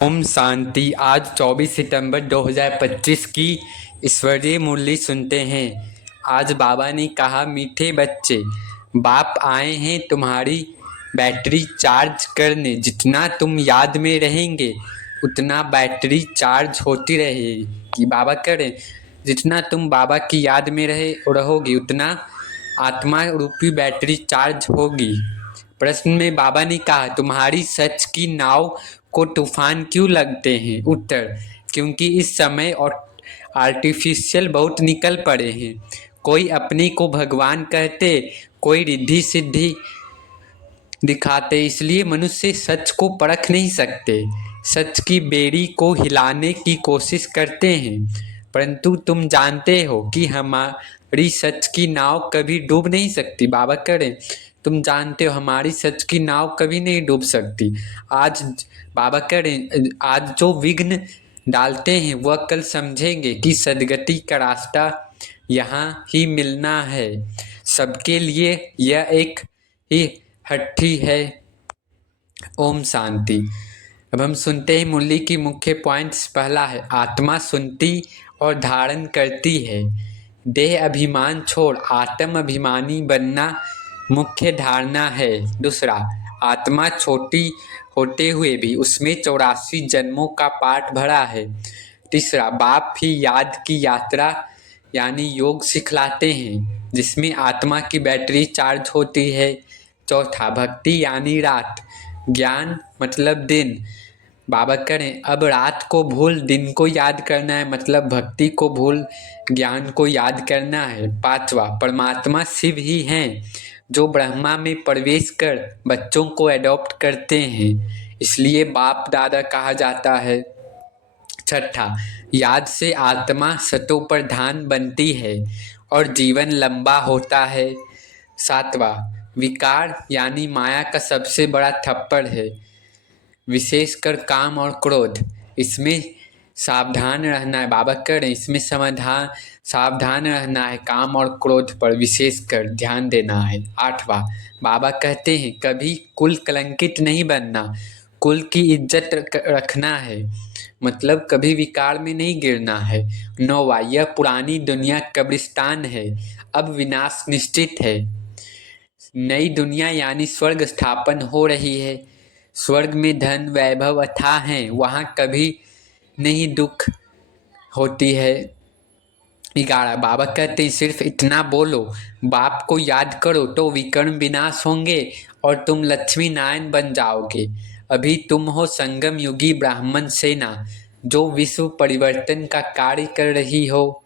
ओम शांति। आज 24 सितंबर 2025 की ईश्वरीय मुरली सुनते हैं। आज बाबा ने कहा, मीठे बच्चे, बाप आए हैं तुम्हारी बैटरी चार्ज करने। जितना तुम याद में रहेंगे उतना बैटरी चार्ज होती रहेगी। बाबा करें, जितना तुम बाबा की याद में रहोगे उतना आत्मा रूपी बैटरी चार्ज होगी। प्रश्न में बाबा ने कहा, तुम्हारी सच की नाव को तूफान क्यों लगते हैं? उत्तर, क्योंकि इस समय और आर्टिफिशियल बहुत निकल पड़े हैं। कोई अपने को भगवान कहते, कोई रिद्धि सिद्धि दिखाते, इसलिए मनुष्य सच को परख नहीं सकते। सच की बेड़ी को हिलाने की कोशिश करते हैं, परंतु तुम जानते हो कि हमारी सच की नाव कभी डूब नहीं सकती। बाबा करें, तुम जानते हो हमारी सच की नाव कभी नहीं डूब सकती। आज बाबा करें, आज जो विघ्न डालते हैं वह कल समझेंगे कि सदगति का रास्ता यहाँ ही मिलना है। सबके लिए यह एक ही हट्टी है। ओम शांति। अब हम सुनते हैं मुरली की मुख्य पॉइंट्स। पहला है, आत्मा सुनती और धारण करती है। देह अभिमान छोड़ आत्म अभिमानी बनना मुख्य धारणा है। दूसरा, आत्मा छोटी होते हुए भी उसमें 84 जन्मों का पाठ भरा है। तीसरा, बाप ही याद की यात्रा यानी योग सिखलाते हैं, जिसमें आत्मा की बैटरी चार्ज होती है। चौथा, भक्ति यानी रात, ज्ञान मतलब दिन। बाबा करें, अब रात को भूल दिन को याद करना है, मतलब भक्ति को भूल ज्ञान को याद करना है। पांचवा, परमात्मा शिव ही हैं जो ब्रह्मा में प्रवेश कर बच्चों को एडॉप्ट करते हैं, इसलिए बाप दादा कहा जाता है। छठा, याद से आत्मा सतो प्रधान बनती है और जीवन लंबा होता है। सातवां, विकार यानी माया का सबसे बड़ा थप्पड़ है, विशेषकर काम और क्रोध। इसमें सावधान रहना है। बाबा करें, इसमें सावधान रहना है, काम और क्रोध पर विशेषकर ध्यान देना है। आठवां, बाबा कहते हैं कभी कुल कलंकित नहीं बनना, कुल की इज्जत रखना है, मतलब कभी विकार में नहीं गिरना है। नौवां, यह पुरानी दुनिया कब्रिस्तान है, अब विनाश निश्चित है। नई दुनिया यानी स्वर्ग स्थापन हो रही है। स्वर्ग में धन वैभव अथाह है, वहाँ कभी नहीं दुख होती है। 11, बाबा कहते हैं सिर्फ इतना बोलो, बाप को याद करो तो विकर्म विनाश होंगे और तुम लक्ष्मी नारायण बन जाओगे। अभी तुम हो संगम युगी ब्राह्मण सेना जो विश्व परिवर्तन का कार्य कर रही हो।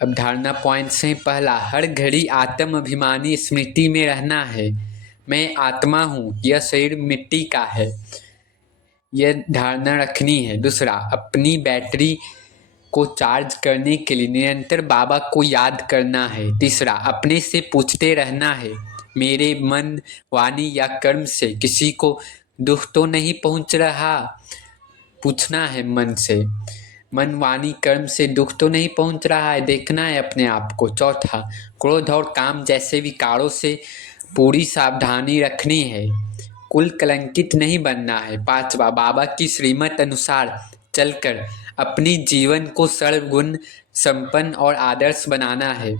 अब धारणा पॉइंट्स हैं। पहला, हर घड़ी आत्म अभिमानी स्मृति में रहना है, मैं आत्मा हूँ, यह शरीर मिट्टी का है, यह धारणा रखनी है। दूसरा, अपनी बैटरी को चार्ज करने के लिए निरंतर बाबा को याद करना है। तीसरा, अपने से पूछते रहना है, मेरे मन वाणी या कर्म से किसी को दुख तो नहीं पहुंच रहा। पूछना है मन से, मन वाणी कर्म से दुख तो नहीं पहुंच रहा है, देखना है अपने आप को। चौथा, क्रोध और काम जैसे विकारों से पूरी सावधानी रखनी है, कुल कलंकित नहीं बनना है। पांचवा, बाबा की श्रीमत अनुसार चलकर अपनी जीवन को सर्वगुण संपन्न और आदर्श बनाना है।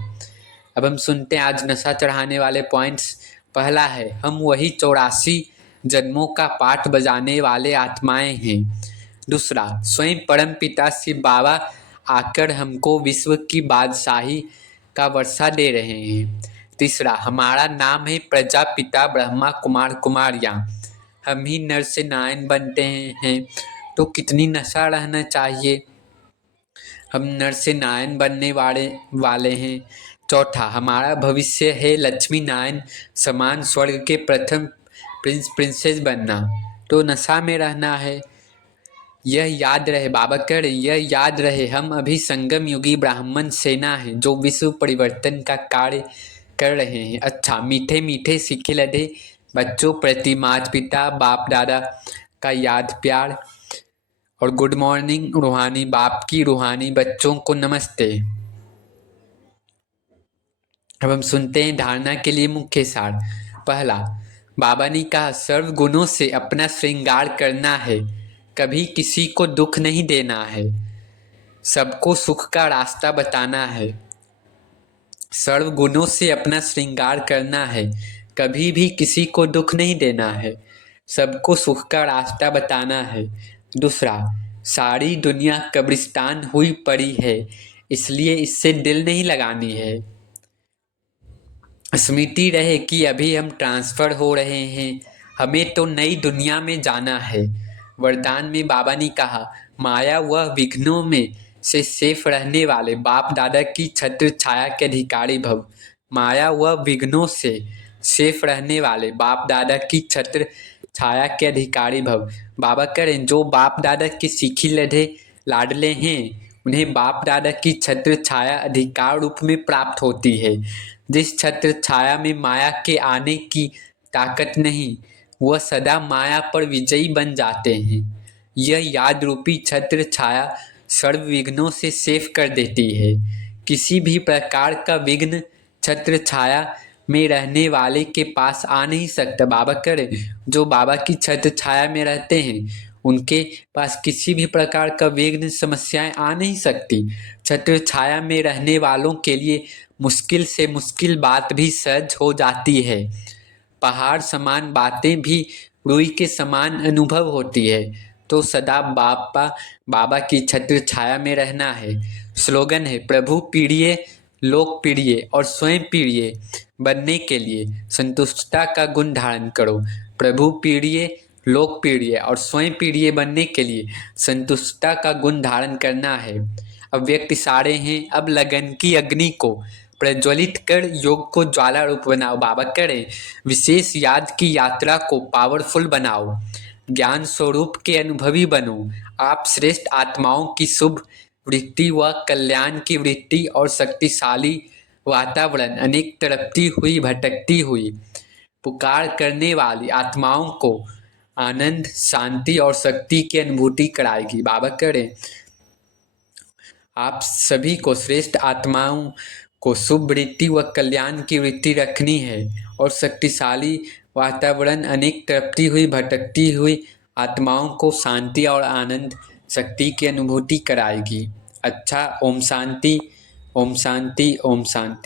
अब हम सुनते हैं आज नशा चढ़ाने वाले पॉइंट्स। पहला है, हम वही 84 जन्मों का पाठ बजाने वाले आत्माएं हैं। दूसरा, स्वयं परम पिता शिव बाबा आकर हमको विश्व की बादशाही का वर्षा दे रहे हैं। तीसरा, हमारा नाम है प्रजापिता ब्रह्मा कुमार कुमारियाँ, हम ही नर से नारायण बनते हैं, तो कितनी नशा रहना चाहिए, हम नर से नारायण बनने वाले हैं। चौथा, हमारा भविष्य है लक्ष्मी नारायण समान स्वर्ग के प्रथम प्रिंस प्रिंसेस बनना, तो नशा में रहना है। यह याद रहे, बाबा कह रहे यह याद रहे, हम अभी संगम युगी ब्राह्मण सेना है जो विश्व परिवर्तन का कार्य कर रहे हैं। अच्छा, मीठे मीठे सीखे लदे बच्चों प्रति माता पिता बाप दादा का याद प्यार और गुड मॉर्निंग। रूहानी बाप की रूहानी बच्चों को नमस्ते। अब हम सुनते हैं धारणा के लिए मुख्य सार। पहला, बाबा ने कहा सर्व गुणों से अपना श्रृंगार करना है, कभी किसी को दुख नहीं देना है, सबको सुख का रास्ता बताना है। सर्व गुणों से अपना श्रृंगार करना है, कभी भी किसी को दुख नहीं देना है, सबको सुख का रास्ता बताना है। दूसरा, सारी दुनिया कब्रिस्तान हुई पड़ी है, इसलिए इससे दिल नहीं लगानी है। स्मृति रहे कि अभी हम ट्रांसफर हो रहे हैं, हमें तो नई दुनिया में जाना है। वरदान में बाबा ने कहा, माया व विघ्नों में से सेफ रहने वाले बाप दादा की छत्र छाया के अधिकारी भव। माया व विघ्नों से सेफ रहने वाले बाप दादा की छत्र छाया के अधिकारी भव। बाबा करें जो बाप दादा के सीखी लधे लाडले हैं, उन्हें बाप दादा की छत्र छाया अधिकार रूप में प्राप्त होती है। जिस छत्र छाया में माया के आने की ताकत नहीं, वह सदा माया पर विजयी बन जाते हैं। यह याद रूपी छत्र छाया सर्व विघ्नों से सेफ कर देती है। किसी भी प्रकार का विघ्न छत्र छाया में रहने वाले के पास आ नहीं सकता। बाबा करे जो बाबा की छत्र छाया में रहते हैं, उनके पास किसी भी प्रकार का विघ्न समस्याएं आ नहीं सकती। छत्र छाया में रहने वालों के लिए मुश्किल से मुश्किल बात भी सहज हो जाती है। पहाड़ समान बातें भी रुई के समान अनुभव होती है। तो सदा बाबा की छत्र छाया में रहना है। स्लोगन है, प्रभु पीड़िए लोक पीड़िए और स्वयं पीड़िए बनने के लिए संतुष्टता का गुण धारण करो। प्रभु पीड़िए लोक पीड़िए और स्वयं पीड़िए बनने के लिए संतुष्टता का गुण धारण करना है। अव्यक्त इशारे हैं, अब लगन की अग्नि को प्रज्वलित कर योग को ज्वाला रूप बनाओ। बाबा करे विशेष याद की यात्रा को पावरफुल बनाओ। ज्ञान स्वरूप के अनुभवी बनो। आप श्रेष्ठ आत्माओं की शुभ वृत्ति व कल्याण की वृत्ति और शक्तिशाली वातावरण अनेक तड़पती हुई भटकती हुई पुकार करने वाली आत्माओं को आनंद, शांति और शक्ति की अनुभूति कराएगी। बाबा करें आप सभी को श्रेष्ठ आत्माओं को शुभ वृत्ति व कल्याण की वृत्ति रखनी है और शक्तिशाली वातावरण अनेक तड़पती हुई भटकती हुई आत्माओं को शांति और आनंद, शक्ति की अनुभूति कराएगी। अच्छा, ओम शांति, ओम शांति, ओम शांति।